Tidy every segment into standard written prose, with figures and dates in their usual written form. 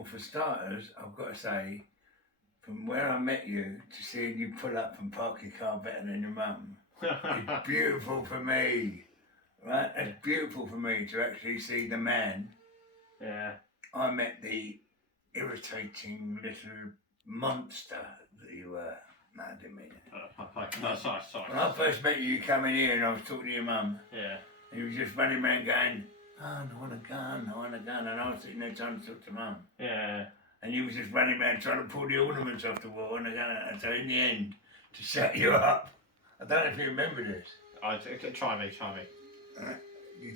Well, for starters, I've got to say, from where I met you to seeing you pull up and park your car better than your mum, it's beautiful for me. Right? It's beautiful for me to actually see the man. Yeah. I met the irritating little monster that you were. No, I didn't mean it. No, sorry. When I first met you coming here and I was talking to your mum, Yeah. he was just running around going, oh, I want a gun, and I was sitting there trying to talk to mum. Yeah. And you was just running around trying to pull the ornaments off the wall and a gun, and so in the end, to shut you up, I don't know if you remember this. Try me.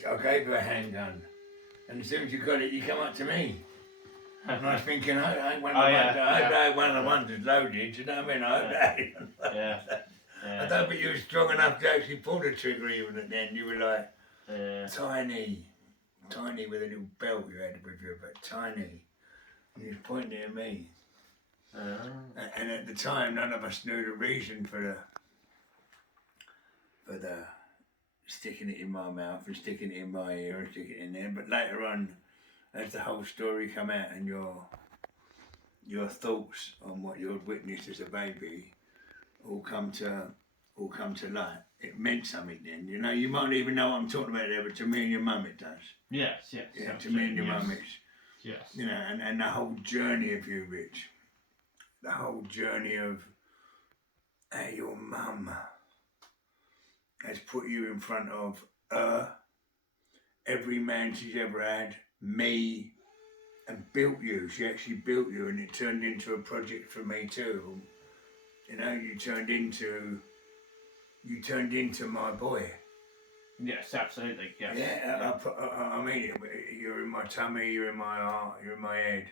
I gave you a handgun, and as soon as you got it, you come up to me. And I was thinking, I ain't one of the ones that's loaded, you know what I mean? I hope that. Yeah. I don't think you were strong enough to actually pull the trigger even at the end. You were like tiny with a little belt you had with you, but tiny. And he was pointing at me. And at the time, none of us knew the reason for the sticking it in my mouth and sticking it in my ear and sticking it in there. But later on, as the whole story come out and your thoughts on what you'd witnessed as a baby all come to light, it meant something then. You know, you might not even know what I'm talking about there, but to me and your mum it does. Yes. Yeah, to me and your mum it's. Yes. You know, and the whole journey of you, Rich. The whole journey of how your mum has put you in front of every man she's ever had, me, and built you. She actually built you, and it turned into a project for me too. You know, you turned into my boy. Yes, absolutely. Yes. Yeah, I mean it. You're in my tummy, you're in my heart, you're in my head.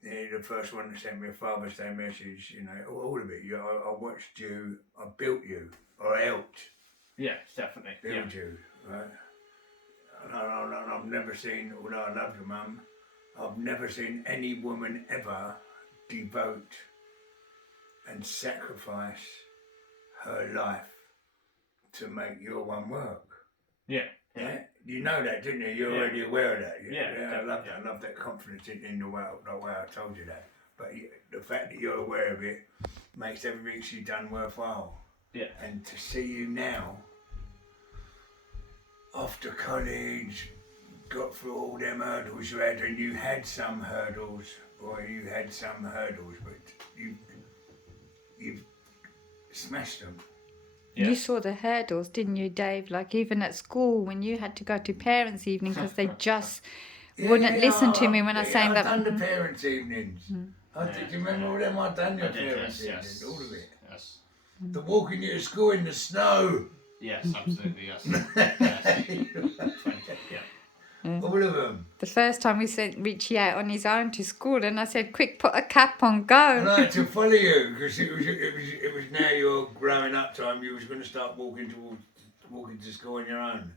You're the first one that sent me a Father's Day message, you know, all of it. I watched you, I built you, or helped. Yes, definitely. Build you, right? And I've never seen, although I love your mum, I've never seen any woman ever devote and sacrifice her life to make your one work. Yeah. You know that, didn't you? You're already aware of that. Yeah. I love that. I love that confidence in the way I told you that. But the fact that you're aware of it makes everything she's done worthwhile. Yeah. And to see you now, after college, got through all them hurdles you had, and you had some hurdles, but you've smashed them. Yeah. You saw the hurdles, didn't you, Dave? Like even at school when you had to go to parents' evening because they just wouldn't listen to me when I sang that. I've done the parents' evenings. Do you remember all them? I've done your parents' evenings, all of it. Yes. The walking you to school in the snow. Yes, absolutely, yes. All of them. The first time we sent Richie out on his own to school, and I said, "Quick, put a cap on, go." And I had to follow you because it was now your growing up time. You was going to start walking to school on your own,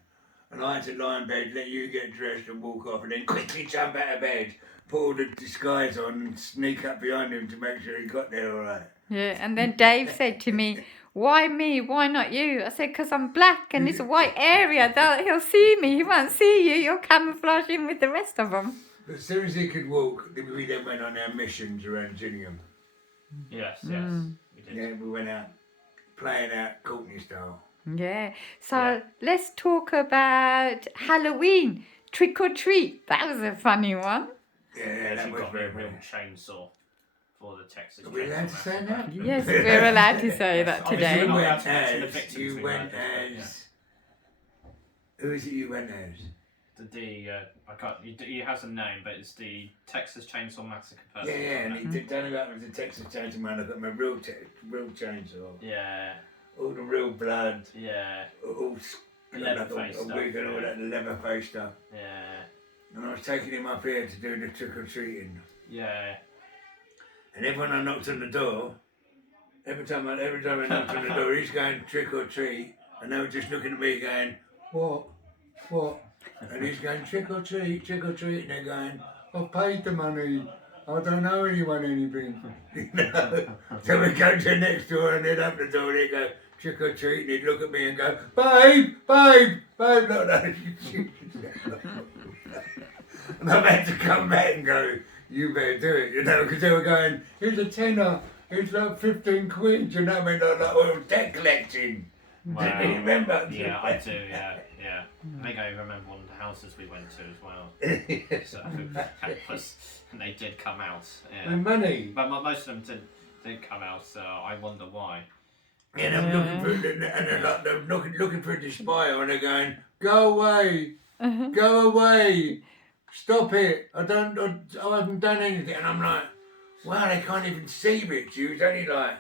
and I had to lie in bed, let you get dressed and walk off, and then quickly jump out of bed, put all the disguise on, and sneak up behind him to make sure he got there all right. Yeah, and then Dave said to me, "Why me? Why not you?" I said, "Because I'm black and it's a white area. He'll see me. He won't see you. You'll camouflage in with the rest of them." But as soon as he could walk, we then went on our missions around Gillingham. Yes. We did. Yeah, we went out playing out Courtney style. Yeah. So let's talk about Halloween. Trick or treat. That was a funny one. Yeah, that was got very a real funny. chainsaw for the Texas. Are we allowed to say that? Yes, we're allowed to say that today. You went as. Who is it you went as? I can't. He has a name, but it's the Texas Chainsaw Massacre person. Yeah, and he did done that with the Texas Chainsaw Man. I got my real chainsaw. Yeah. All the real blood. Yeah. All Leatherface stuff. All that Leatherface stuff. Yeah. And I was taking him up here to do the trick or treating. Yeah. And everyone I knocked on the door, every time I knocked on the door, he's going trick or treat, and they were just looking at me going, what? And he's going trick or treat, and they're going, I've paid the money, I don't owe anyone anything. You know? So we go to the next door and they'd open the door and they'd go trick or treat, and he'd look at me and go, babe, no. And I've had to come back and go, you better do it, you know, because they were going, here's a tenner, it's like 15 quid, you know what I mean, like well, debt collecting. Wow. Do you remember? Yeah, I do. Yeah. I think I remember one of the houses we went to as well. So that was, and they did come out. Yeah. And money. But most of them didn't come out, so I wonder why. And I'm looking for, and they're like, they're looking for a despair, and they're going, go away, go away, stop it, I haven't done anything. And I'm like, wow, they can't even see Richie. He was only like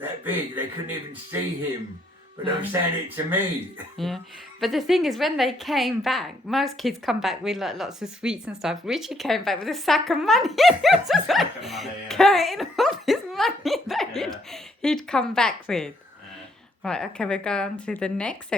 that big, they couldn't even see him. But they were saying it to me. Yeah, but the thing is, when they came back, most kids come back with like lots of sweets and stuff. Richie came back with a sack of money. He was just like Sack of money, yeah. counting all this money that Yeah. he'd come back with. Yeah. Right, okay, we'll go on to the next